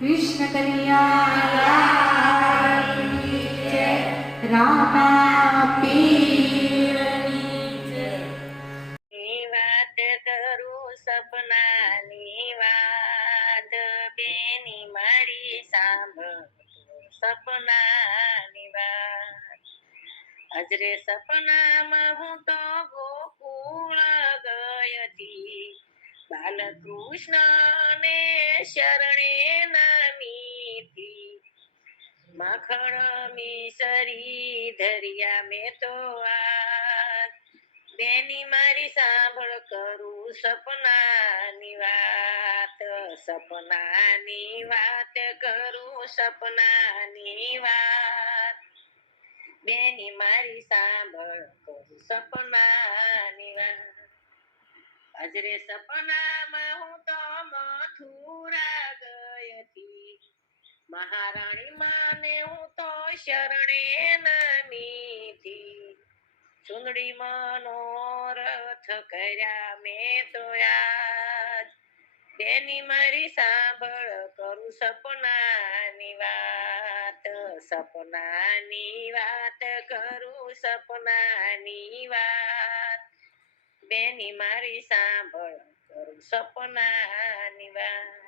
कृष्ण कन्हैया की जय। रामा पीરની જય। વાત કરું સપનાની વાત, બેની મારી સાંભળ સપનાની વાત। અજરે સપનામાં હું તો ગોકુળ ગઈ હતી, બાલકૃષ્ણને શરણે નમી હતી। માખણ મિસરી ધરિયા મેં તો આજ, બેની મારી સાંભળ કરું સપનાની વાત, સપનાની વાત કરું સપનાની વાત, બેની મારી સાંભળ કરું સપનાની વાત। અજરે સપનામાં હું તો મથુરા ગઈ હતી, મહારાણી માને હું તો શરણે નમી હતી। સુંદડી મનોરથ કર્યા મેં તો આજ, બેની મારી સાંભળ કરું સપનાની વાત, સપનાની વાત કરું સપનાની વાત, બેની મારી સાંભળ કરું સપનાની વાત।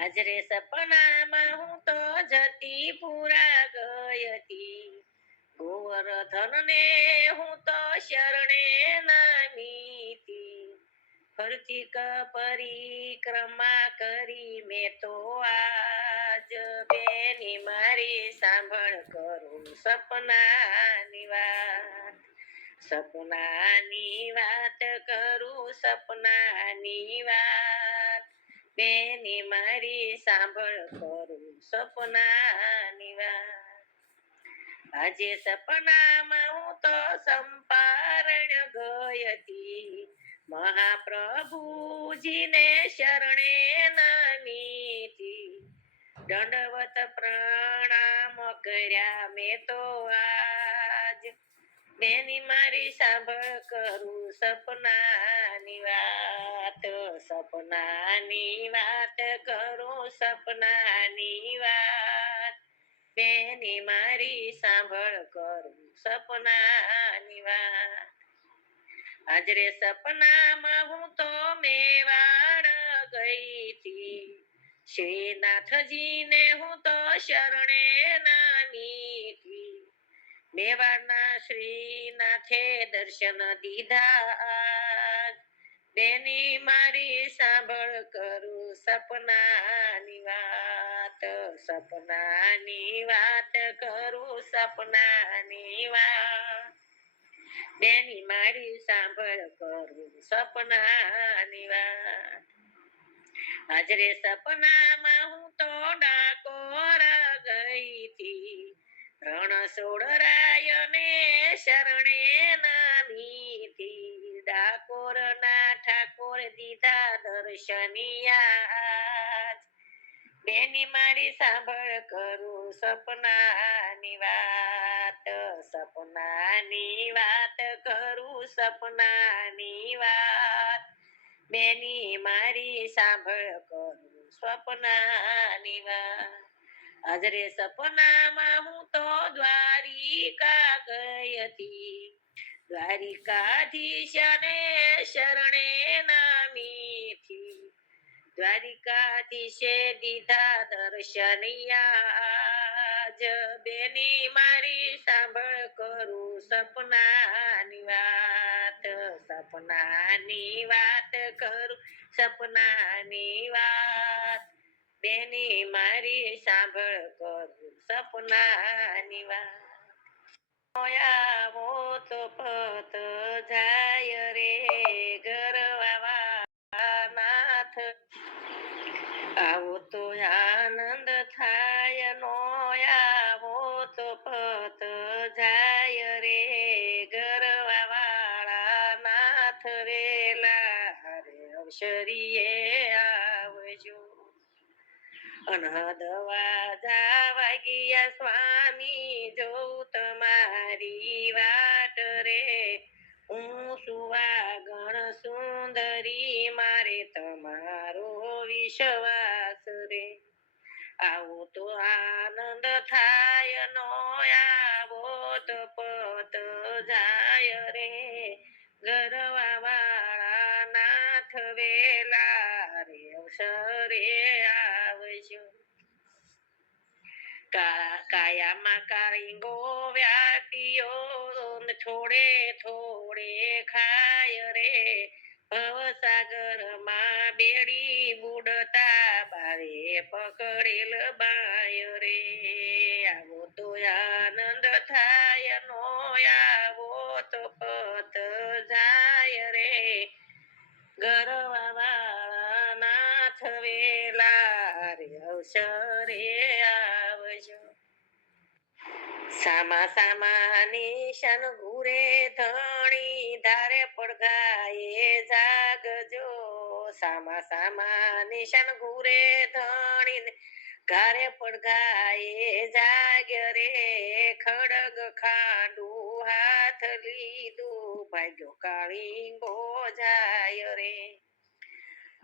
આજરે સપનામાં હું તો જતીપુરા ગઈ હતી, ગોવર્ધનને હું તો શરણે નમી હતી। ફરતી પરિક્રમા કરી મેં તો આજ, બેની મારી સાંભળ કરું સપનાની વાત, સપનાની વાત કરું સપનાની વાત, બેની મારી સાંભળ કરું સપનાની વાત। આજે સપનામાં હું તો ચંપારણ ગઈ હતી, મહાપ્રભુજીને શરણે નમી હતી। દંડવત પ્રણામ કર્યા મેં તો આજ, બેની મારી સાંભળ કરું સપનાની વાત, સપનાની વાત કરું સપનાની વાત, બેની મારી સાંભળ કરું સપનાની વાત। આજરે સપનામાં હું તો મેવાડ ગઈ હતી, શ્રીનાથજીને હું તો શરણે નમી હતી। મેવાડના શ્રીનાથે દર્શન દીધા આજ, બેની મારી સાંભળ કરું સપનાની વાત, સપનાની વાત કરું સપનાની વાત, બેની મારી સાંભળ કરું સપનાની વાત। આજરે સપનામાં હું તો ડાકોર ગઈ હતી, રણછોડરાયને શરણે નમી હતી। ડાકોરના ઠાકોર દીધા દર્શનિયા, બેની મારી સાંભળ કરું સપનાની વાત, સપનાની વાત કરું સપનાની વાત, બેની મારી સાંભળ કરું સપનાની વાત। આજરે સપનામાં હું તો દ્વારિકા ગઈ હતી, દ્વારિકાધીશને શરણે નમી હતી। દ્વારિકાધીશે દીધા દર્શનિયા, બેની મારી સાંભળ કરું સપનાની વાત, સપનાની વાત કરું સપનાની વાત, બેની મારી સાંભળ કરું સપનાની વાત। આવો તો પત જાય રે ગરવા નાથ, આવો તો આનંદ થાય નો, આવો તો પત જાય રે ગરવા વાળા નાથ, વેલા રે અવસરીએ આવજો। અનહદ વાજા વાગ્યા સ્વામી, જોઉં તમારી વાટ રે, હું સુવાગણ સુંદરી મારે તમારો વિશ્વાસ રે। આવો તો આનંદ થાય નો આવો તો પત જાય રે ગરવા વાળા નાથ વેલા રે અવસરે આવજો કાયામાં કાળીંગો વ્યાપીયો થોડે થોડે ખાય રે ભવસાગર માં બેડી બુડતા બારે પકડેલ બાય રે આવો તો આનંદ થાય નો આવો તો પત જાય રે ગરવા વાળા નાથ વેલા રે અવસરે આવજો સામા સામા નિશાન ઘૂરે ધણી ધારે પડઘાએ જાગજો સામા સામા નિશાન ઘૂરે ધણી ઘારે પડઘાએ જાગ્ય રે ખડગ ખાંડું હાથ લીધું ભાગ્યો કાળીંગો જાય રે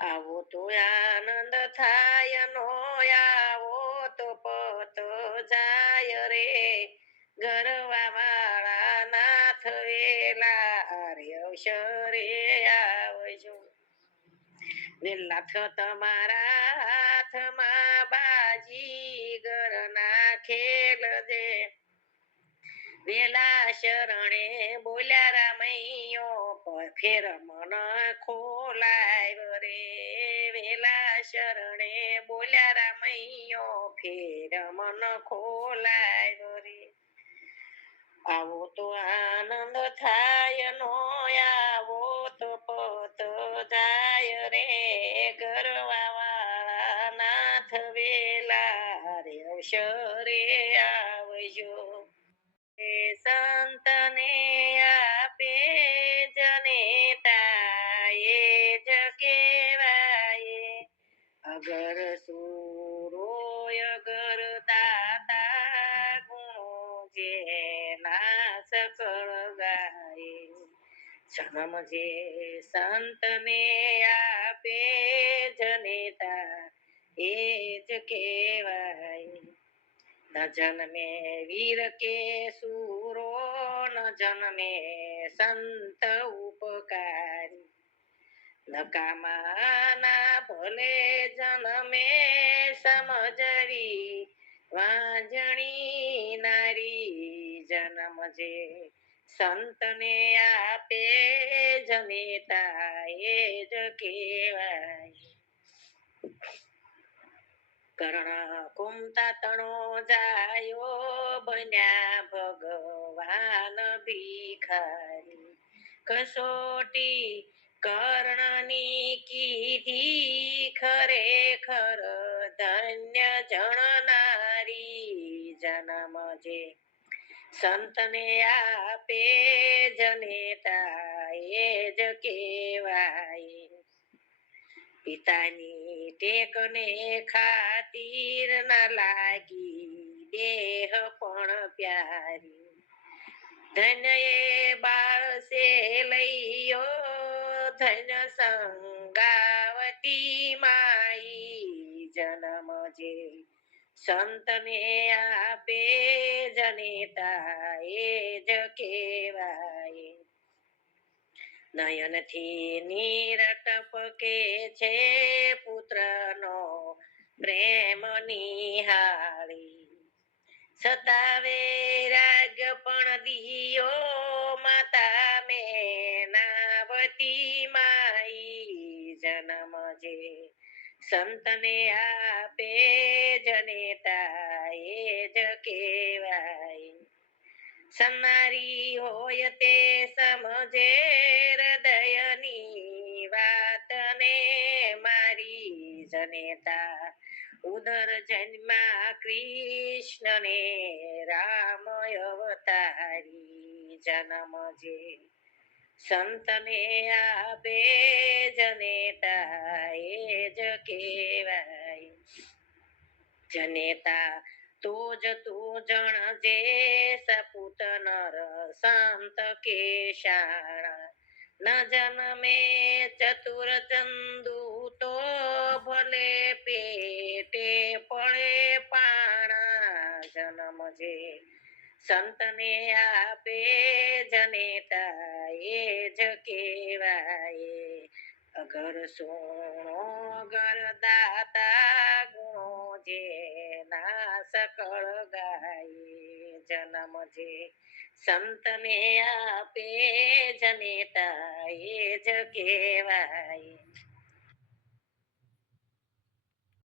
આવો તો આનંદ થાય નો આવો તો પત જાય રે ગરવા વાળા નાથ વેલા રે અવસરે આવજો વેલા તમારા હાથમાં બાજી ગરના ખેલ દે વેલા શરણે બોલ્યા રામૈયો ફેર મન ખોલાય રે વેલા શરણે બોલ્યા રામૈયો ફેર મન ખોલાય રે આવો તો આનંદ થાય નો આવો તો પત જાય રે ગરવા વાળા નાથ વેલા રે અવસરે આવજો સંતને આપે જનેતા એ જ કહેવાય અગર સુરોય અગર દાતા ગુણો જેના સકળ ગાય જન્મ જે સંતને આપે જનેતા એ જ કહેવાય ન જન્મે વીર કે સુરો ન જન્મે સંત ઉપકારી નકામાના ભલે જન્મે સમજરી વાંજણી નારી જન્મ જે સંતને આપે જનેતા એ જ કહેવાય કર્ણ કુમતા તણો જાયો બન્યા ભગવાન ભિખારી કસોટી કર્ણની કીધી ખરેખર ધન્ય જણનારી જન્મ જે સંતને આપે જનેતા એ જ કહેવાય પિતાની ટેકને ખાતીર ના લાગી દેહ પણ પ્યારી ધન્ય એ બાળ સે લઈયો ધન્ય સંગાવતી માઈ જન્મ જે સંતને આપે જનેતા એ જ કહેવાય નયનથી નીર ટપકે છે પુત્રનો પ્રેમ નિહાળી સતાવે રાગ પણ દિયો માતા મેનાવતી માઈ જન્મ જે સંતને આપે જનેતા એ જ કહેવાય સન્નારી હોય તે સમજે હૃદયની વાતને મારી જનેતા ઉદર જન્મા કૃષ્ણને રામ અવતારી જન્મ જે સંતને આપે જનેતા એ જ કહેવાય જનેતા તું જ તું જણજે સપૂત નર સંત કેશાણા ન જન્મે ચતુર ચંદુ તો ભલે પેટે પડે સમજે સંતને આપે જનેતા એ જ કહેવાય અગર સોણો અગર દાતા ગુણો જે ના સકળ ગાય જન્મ જે સંતને આપે જનેતા એ જ કહેવાય